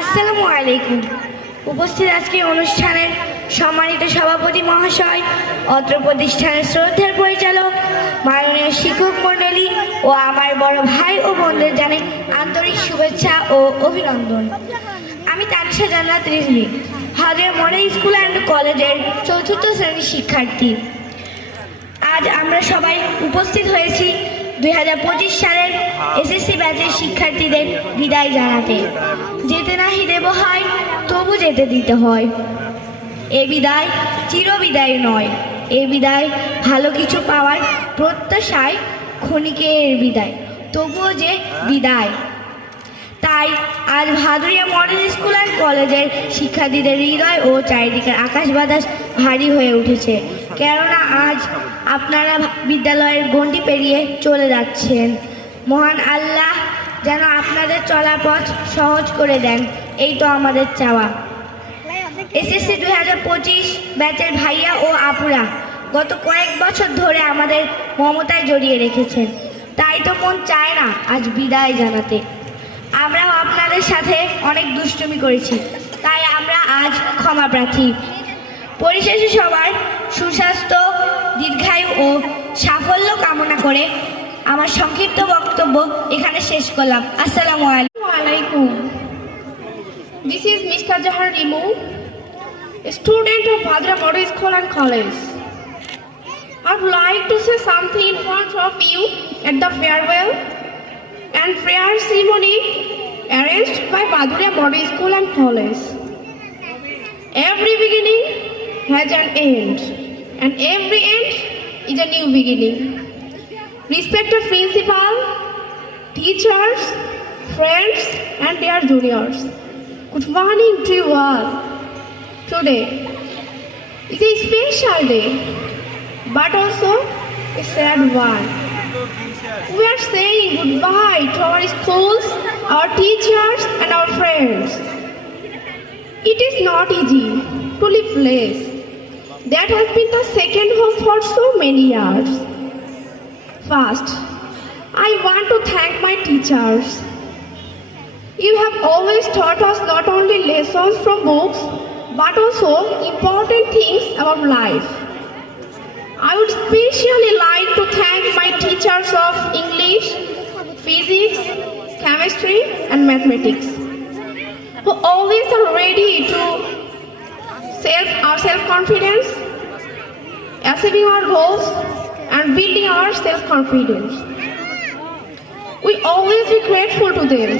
আসসালামু আলাইকুম। উপস্থিত আজকে অনুষ্ঠানের সম্মানিত সভাপতি মহাশয়, অত্র প্রতিষ্ঠানের শ্রদ্ধার পরিচালক, মাননীয় শিক্ষক মণ্ডলী ও আমার বড় ভাই ও বোনদের জানাই আন্তরিক শুভেচ্ছা ও অভিনন্দন। আমি তানিশা জান্নাত রিজভী, হাদিয়া মডেল স্কুল অ্যান্ড কলেজের ৪র্থ শ্রেণীর শিক্ষার্থী। আজ আমরা সবাই উপস্থিত হয়েছি 2025 সালের এসএসসি ব্যাচের শিক্ষার্থীদের বিদায় জানাতে। যেতে নাহি দেব হয়, তবু যেতে দিতে হয়। এ বিদায় চিরবিদায় নয়, এ বিদায় ভালো কিছু পাওয়ার প্রত্যাশায় ক্ষণিকের বিদায়, তবুও যে বিদায়। তাই আজ ভাদুরিয়া মডেল স্কুল অ্যান্ড কলেজের শিক্ষার্থীদের হৃদয় ও চারিদিকের আকাশ বাতাস ভারী হয়ে উঠেছে, কেননা আজ আপনারা বিদ্যালয়ের গণ্ডি পেরিয়ে চলে যাচ্ছেন। মহান আল্লাহ যেন আপনাদের চলার পথ সহজ করে দেন, এই তো আমাদের চাওয়া। এসএসসি 2025 ব্যাচের ভাইয়া ও আপুরা গত কয়েক বছর ধরে আমাদের মমতায় জড়িয়ে রেখেছেন, তাই তো মন চায় না আজ বিদায় জানাতে। আমরাও আপনাদের সাথে অনেক দুষ্টুমি করেছি, তাই আমরা আজ ক্ষমা প্রার্থী। পরিশেষে সবার সুস্বাস্থ্য, দীর্ঘায়ু ও সাফল্য কামনা করে আমার সংক্ষিপ্ত বক্তব্য এখানে শেষ করলাম। আসসালামু আলাইকুম। This is Mr. Jahar Rimu, a student of Bhadra Model School and College. I would like to say something in front of you at the farewell and prayer ceremony arranged by Bhadra Model School and College. Every beginning has an end, and every end is a new beginning. Respected principal, teachers, friends, and dear juniors, good morning to you all. Today is a special day, but also a sad one. We are saying goodbye to our schools, our teachers, and our friends. It is not easy to leave a place that has been the second home for so many years. First, I want to thank my teachers. You have always taught us not only lessons from books, but also important things about life. I would especially like to thank my teachers of English, physics, chemistry, and mathematics, who always are ready to our self-confidence, achieving our goals, and building our self-confidence. We always be grateful to them.